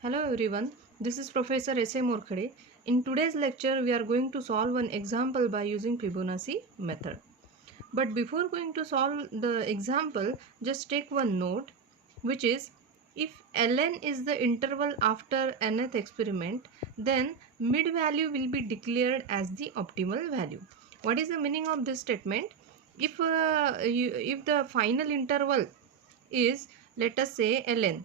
Hello everyone, this is Professor S.A. Morkhade. In today's lecture, we are going to solve an example by using Fibonacci method. But before going to solve the example, just take one note, which is if ln is the interval after nth experiment, then mid value will be declared as the optimal value. What is the meaning of this statement? If the final interval is, let us say, ln,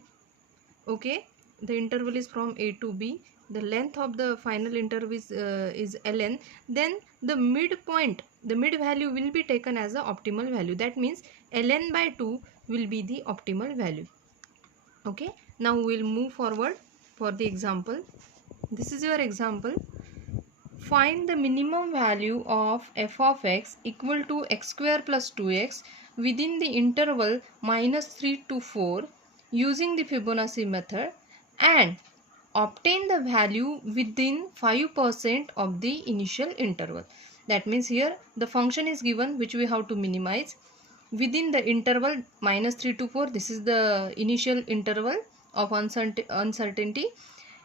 okay, the interval is from a to b, the length of the final interval is ln, then the mid value will be taken as the optimal value. That means ln by 2 will be the optimal value. Okay, now we will move forward for the example. This is your example. Find the minimum value of f of x equal to x square plus 2x within the interval -3 to 4 using the Fibonacci method, and obtain the value within 5% of the initial interval. That means here the function is given which we have to minimize within the interval -3 to 4. This is the initial interval of uncertainty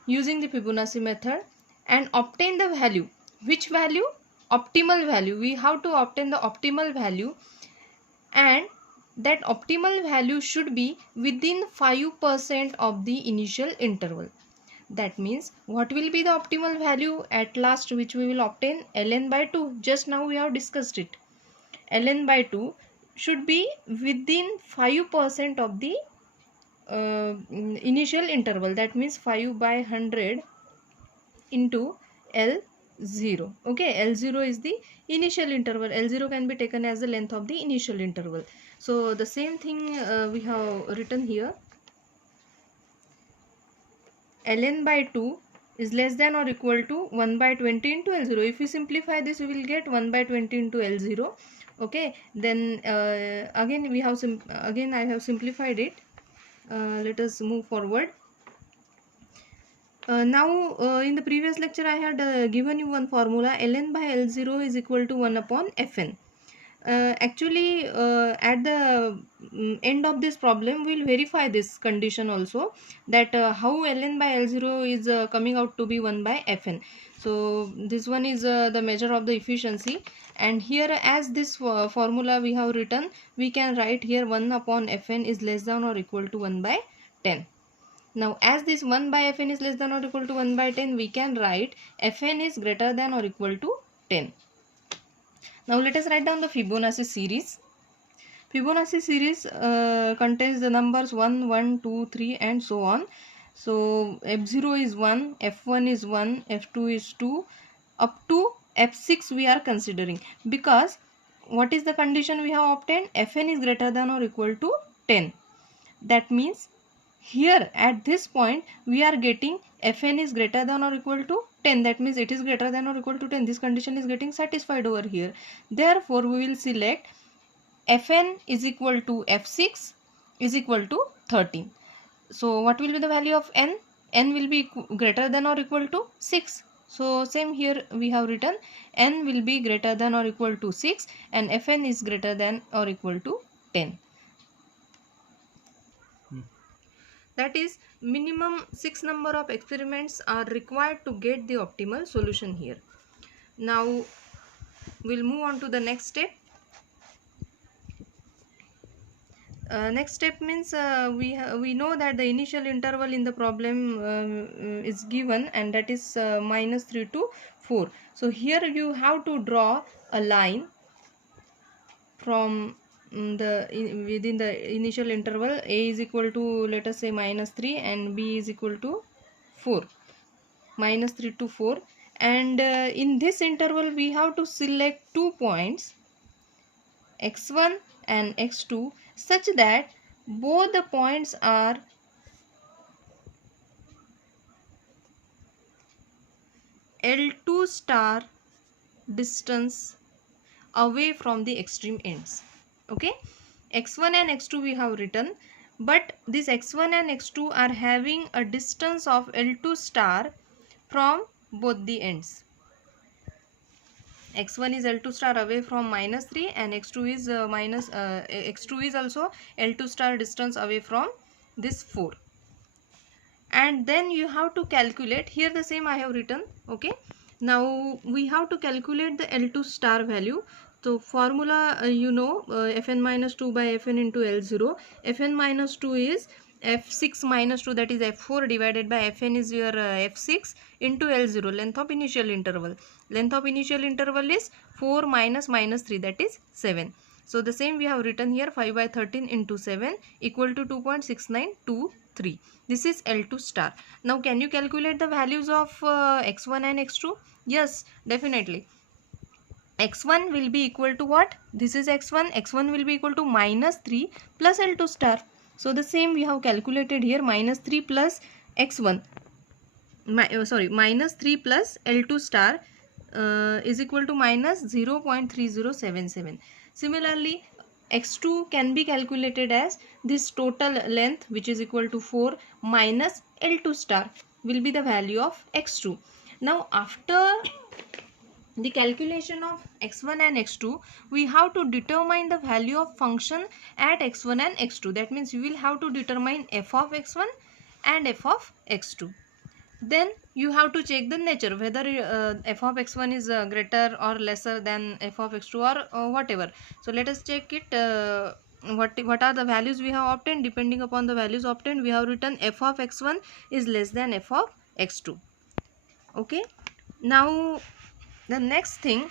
using the Fibonacci method, and obtain the value. Which value? Optimal value. We have to obtain the optimal value, and that optimal value should be within 5% of the initial interval. That means what will be the optimal value at last which we will obtain? Ln by 2. Just now we have discussed it. Ln by 2 should be within 5% of the initial interval. That means 5 by 100 into L0. Okay, L0 is the initial interval. L0 can be taken as the length of the initial interval. So the same thing we have written here. Ln by 2 is less than or equal to 1 by 20 into L0. If we simplify this, we will get 1 by 20 into L0. Okay, then again we have again I have simplified it. Let us move forward. Now in the previous lecture I had given you one formula. Ln by L0 is equal to 1 upon Fn. Actually at the end of this problem we will verify this condition also, that how ln by L0 is coming out to be 1 by Fn. So this one is the measure of the efficiency, and here as this formula we have written, we can write here 1 upon Fn is less than or equal to 1 by 10. Now as this 1 by Fn is less than or equal to 1 by 10, we can write Fn is greater than or equal to 10. Now let us write down the Fibonacci series. Fibonacci series contains the numbers 1, 1, 2, 3 and so on. So F0 is 1, F1 is 1, F2 is 2, up to F6 we are considering, because what is the condition we have obtained? Fn is greater than or equal to 10. That means here at this point we are getting Fn is greater than or equal to 10. That means it is greater than or equal to 10. This condition is getting satisfied over here. Therefore we will select Fn is equal to F6 is equal to 13. So what will be the value of n? N will be greater than or equal to 6. So same here we have written n will be greater than or equal to 6 and Fn is greater than or equal to 10. That is, minimum 6 number of experiments are required to get the optimal solution here. Now we'll move on to the next step. Next step means we know that the initial interval in the problem is given, and that is -3 to 4. So here you have to draw a line from within the initial interval. A is equal to, let us say, -3 and B is equal to 4. -3 to 4, and in this interval we have to select 2 points, x1 and x2, such that both the points are L2 star distance away from the extreme ends. Okay, x1 and x2 we have written, but this x1 and x2 are having a distance of L2 star from both the ends. X1 is L2 star away from -3 and x2 is x2 is also L2 star distance away from this 4. and then you have to calculate here, the same I have written. Okay, now we have to calculate the L2 star value. So formula Fn minus 2 by Fn into L0. Fn minus 2 is F6 minus 2, that is F4, divided by Fn is your F6 into L0, length of initial interval. Length of initial interval is 4 minus minus 3, that is 7. So the same we have written here, 5 by 13 into 7 equal to 2.6923. This is L2 star. Now can you calculate the values of x1 and x2? Yes, definitely. X1 will be equal to what? This is x1. X1 will be equal to minus 3 plus L2 star. So the same we have calculated here, minus 3 plus x1. Minus 3 plus L2 star is equal to minus 0.3077. Similarly, x2 can be calculated as this total length, which is equal to 4 minus L2 star will be the value of x2. Now after the calculation of x1 and x2, we have to determine the value of function at x1 and x2. That means you will have to determine f of x1 and f of x2. Then you have to check the nature, whether f of x1 is greater or lesser than f of x2 or whatever. So let us check it. What are the values we have obtained? Depending upon the values obtained, we have written f of x1 is less than f of x2. Okay, now the next thing,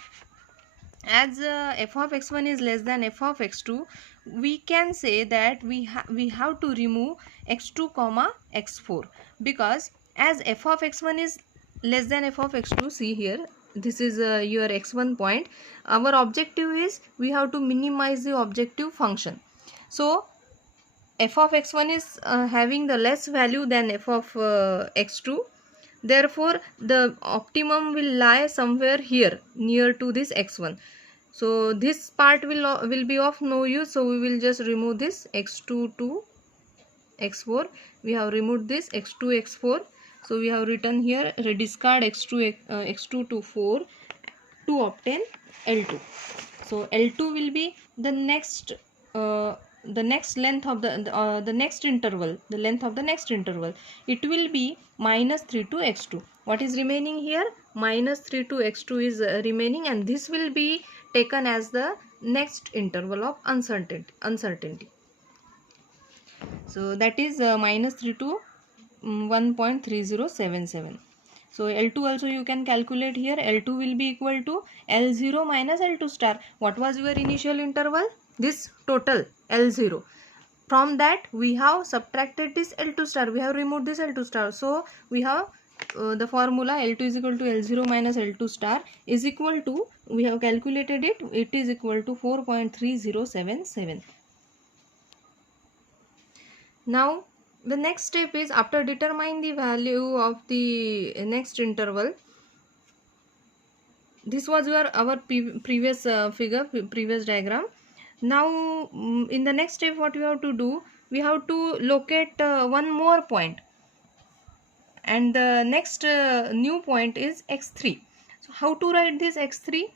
as f of x1 is less than f of x2, we can say that we have to remove x2 comma x4, because as f of x1 is less than f of x2, see here, this is your x1 point. Our objective is we have to minimize the objective function. So f of x1 is having the less value than f of x2. Therefore the optimum will lie somewhere here near to this x1. So this part will be of no use, so we will just remove this x2 to x4. We have removed this x2 x4. So we have written here, discard x2 to 4 to obtain L2. So L2 will be the next length of the next interval, the length of the next interval. It will be minus 3 to x2. What is remaining here? Minus 3 to x2 is remaining, and this will be taken as the next interval of uncertainty. So that is minus 3 to 1.3077. So L2 also you can calculate here. L2 will be equal to L0 minus L2 star. What was your initial interval? This total L0. From that we have subtracted this L2 star. We have removed this L2 star. So we have the formula L2 is equal to L0 minus L2 star is equal to, we have calculated it, it is equal to 4.3077. Now the next step is, after determining the value of the next interval, this was our previous previous diagram. Now in the next step, what we have to do, we have to locate one more point, and the next new point is x3. So how to write this x3?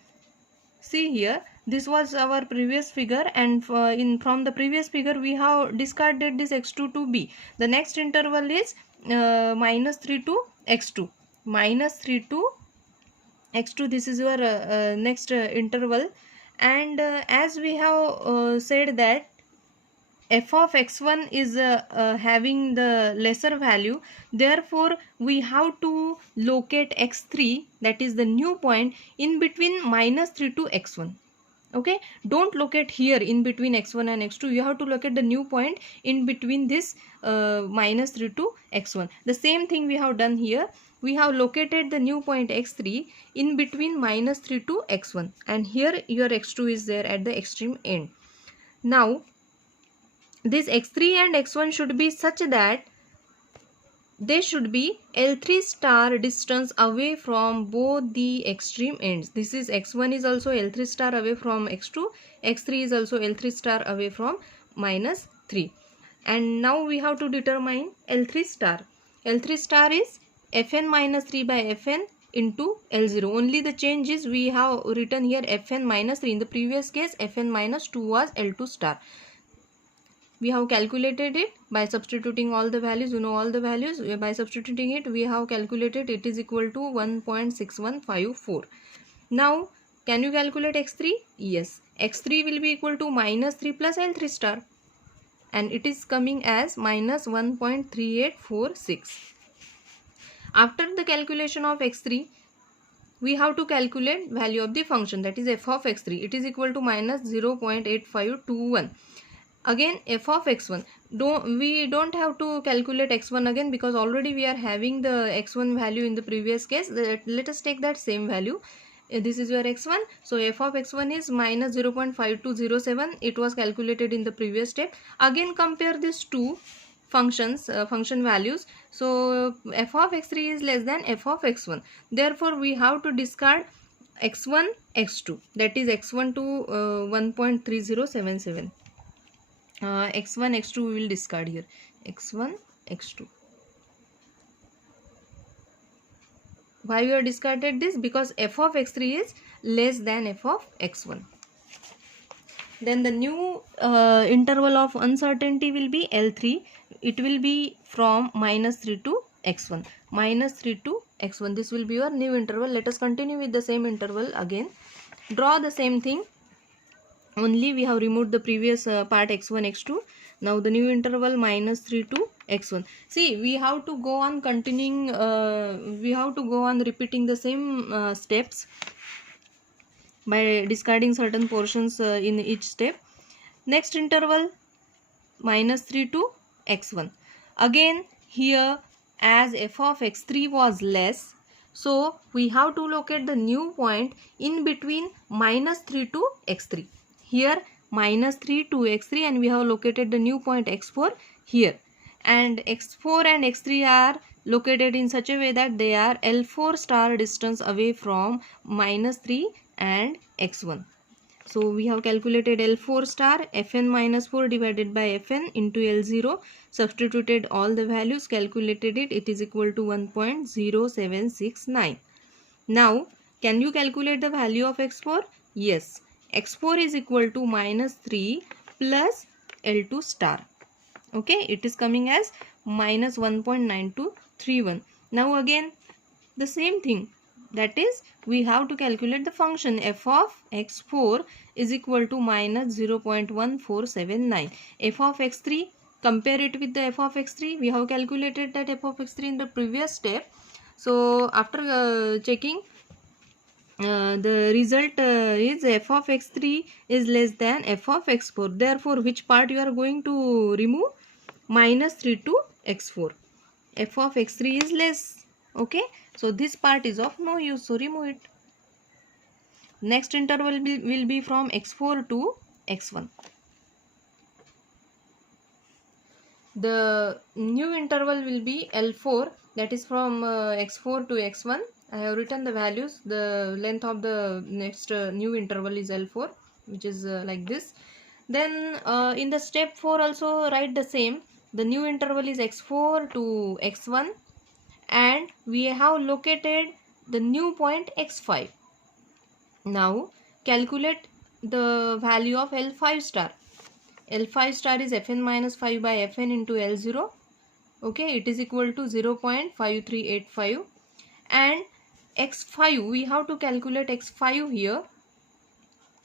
See here, this was our previous figure, and from the previous figure we have discarded this x2 to b. The next interval is minus 3 to x2. Minus 3 to x2, this is your next interval. And as we have said that f of x1 is having the lesser value, therefore we have to locate x3, that is the new point, in between minus 3 to x1. Okay, don't locate here in between x1 and x2. You have to locate the new point in between this minus 3 to x1. The same thing we have done here. We have located the new point x3 in between minus 3 to x1, and here your x2 is there at the extreme end. Now this x3 and x1 should be such that they should be L3 star distance away from both the extreme ends. This is x1 is also L3 star away from x2, x3 is also L3 star away from minus 3. And now we have to determine L3 star. L3 star is Fn minus 3 by Fn into L0. Only the change is we have written here Fn minus 3. In the previous case Fn minus 2 was L2 star. we have calculated it by substituting all the values. You know all the values. By substituting it, we have calculated it is equal to 1.6154. Now can you calculate x3? Yes, x3 will be equal to minus 3 plus L3 star, and it is coming as minus 1.3846. After the calculation of x3, we have to calculate value of the function, that is f of x3. It is equal to minus 0.8521. Again f of x1, we don't have to calculate x1 again, because already we are having the x1 value in the previous case. Let us take that same value. This is your x1, so f of x1 is minus 0.5207. it was calculated in the previous step. Again compare these two functions, function values. So f of x3 is less than f of x1, therefore we have to discard x1 x2, that is x1 to 1.3077. x1 x2 we will discard here. x1 x2, why we have discarded this? Because f of x3 is less than f of x1. Then the new interval of uncertainty will be L3. It will be from minus 3 to x1. Minus 3 to x1. This will be your new interval. Let us continue with the same interval again. Draw the same thing. Only we have removed the previous part x1, x2. Now the new interval minus 3 to x1. See, we have to go on continuing, we have to go on repeating the same steps by discarding certain portions in each step. Next interval minus 3 to x1. Again here, as f of x3 was less, so we have to locate the new point in between minus 3 to x3. Here minus 3 to x3, and we have located the new point x4 here. And x4 and x3 are located in such a way that they are L4 star distance away from minus 3 and x1. So we have calculated L4 star, Fn minus 4 divided by Fn into L0, substituted all the values, calculated it, it is equal to 1.0769. Now can you calculate the value of x4? Yes, x4 is equal to minus 3 plus L2 star. Okay, it is coming as minus 1.9231. Now again the same thing, that is we have to calculate the function f of x4 is equal to minus 0.1479. F of x3, compare it with the f of x3. We have calculated that f of x3 in the previous step. So after checking, the result is f of x3 is less than f of x4. Therefore which part you are going to remove? Minus 3 to x4. F of x3 is less. Okay, so this part is of no use, so remove it. Next interval will be from x4 to x1. The new interval will be L4, that is from x4 to x1. I have written the values. The length of the next new interval is L4, which is like this. Then in the step 4 also write the same. The new interval is x4 to x1, and we have located the new point x5. Now calculate the value of L5 star. L5 star is Fn minus 5 by Fn into L0. Okay, it is equal to 0.5385. And x5, we have to calculate x5 here.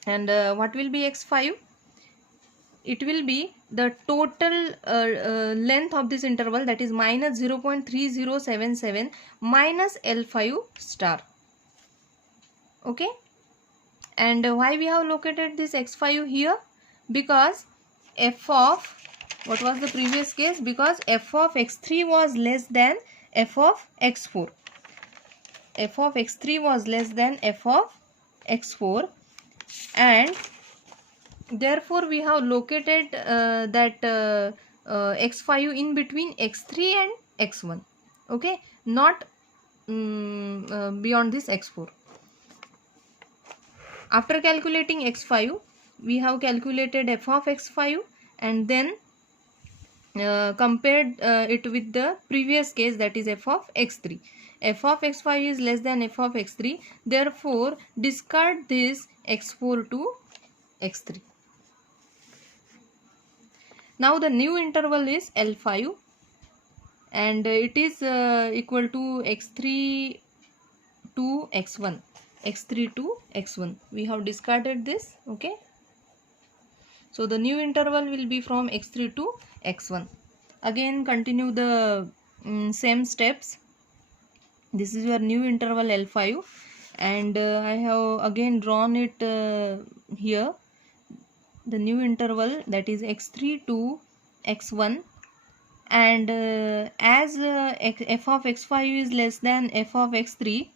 And what will be x5? It will be the total length of this interval, that is minus 0.3077 minus L5 star. Okay, and why we have located this x5 here? Because f of, what was the previous case? Because f of x3 was less than f of x4. F of x3 was less than f of x4, and therefore we have located that x5 in between x3 and x1. Okay, not beyond this x4. After calculating x5, we have calculated f of x5, and then compared it with the previous case, that is f of x3. F of x5 is less than f of x3, therefore discard this x4 to x3. Now the new interval is L5 and it is equal to x3 to x1, x3 to x1. We have discarded this. Okay, so the new interval will be from x3 to x1. Again continue the same steps. This is your new interval L5 and I have again drawn it here, the new interval, that is x3 to x1, and as f of x5 is less than f of x3,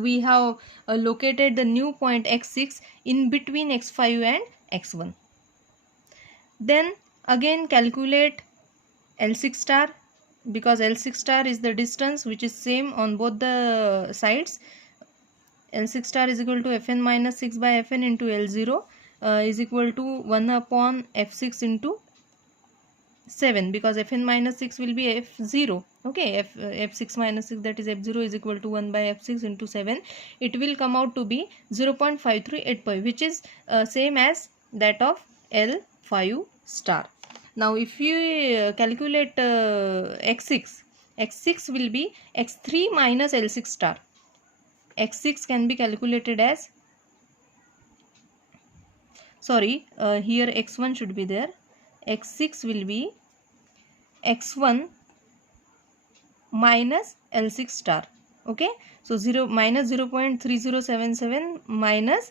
we have located the new point x6 in between x5 and x1. Then again calculate L6 star, because L6 star is the distance which is same on both the sides. L6 star is equal to Fn minus 6 by Fn into L0 is equal to 1 upon F6 into 7, because Fn minus 6 will be F0. Okay, F6 minus 6, that is F0, is equal to 1 by F6 into 7. It will come out to be 0.538, which is same as that of L5 star. Now if you calculate x6, x6 will be x3 minus L6 star. X6 can be calculated as, sorry, here x1 should be there. X6 will be x1 minus L6 star. Okay, so 0 minus 0.3077 minus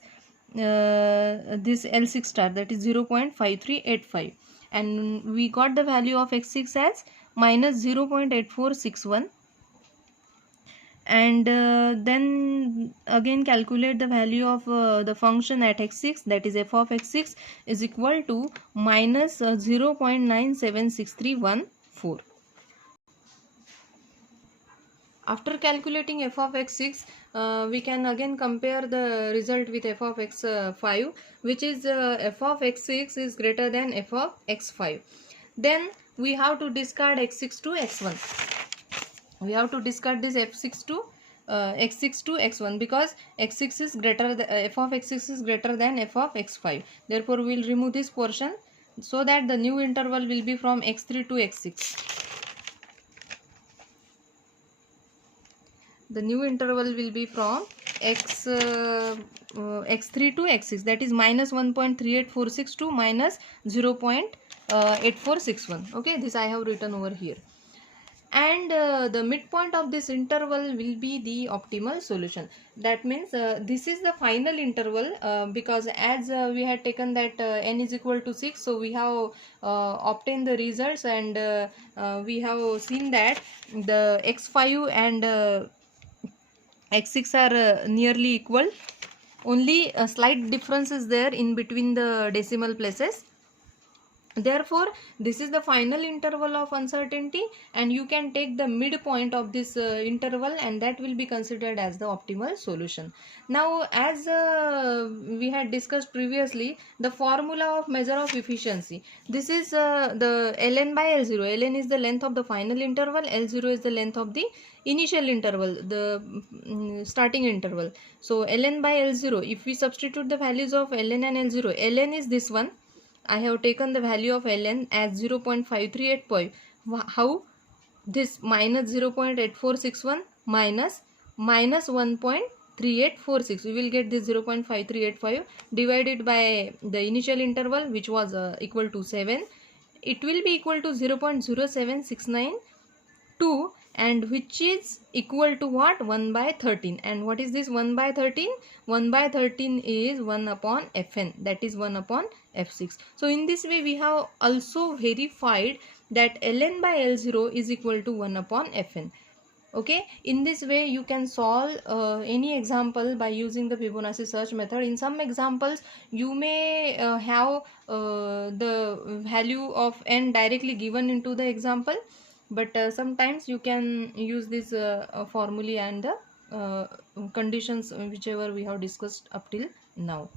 this L6 star, that is 0.5385, and we got the value of x6 as minus 0.8461. And then again calculate the value of the function at x6, that is f of x6 is equal to minus 0.976314. After calculating f of x6, we can again compare the result with f of x5, which is f of x6 is greater than f of x5. Then we have to discard x6 to x1. We have to discard this x6 to x1, because x6 is greater than f of x6 is greater than f of x5. Therefore we will remove this portion, so that the new interval will be from x3 to x6. The new interval will be from x3 to x6, that is minus 1.3846 to minus 0.8461. Okay, this I have written over here. And the midpoint of this interval will be the optimal solution. That means this is the final interval, because as we had taken that n is equal to 6, so we have obtained the results, and we have seen that the x5 and x6 are nearly equal. Only a slight difference is there in between the decimal places. Therefore this is the final interval of uncertainty, and you can take the midpoint of this interval, and that will be considered as the optimal solution. Now as we had discussed previously, the formula of measure of efficiency, this is the ln by L0. Ln is the length of the final interval, L0 is the length of the initial interval, the starting interval. So ln by L0, if we substitute the values of ln and L0, ln is this one. I have taken the value of ln as 0.538. How? This minus 0.8461 minus 1.3846. We will get this 0.5385 divided by the initial interval, which was equal to 7. It will be equal to 0.07692, and which is equal to what? 1 by 13. And what is this 1 by 13? 1 by 13 is 1 upon Fn, that is 1 upon F6. So in this way we have also verified that ln by L0 is equal to 1 upon Fn. Okay, in this way you can solve any example by using the Fibonacci search method. In some examples you may have the value of n directly given into the example, but sometimes you can use this formulae and the conditions whichever we have discussed up till now.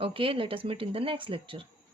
Okay, let us meet in the next lecture.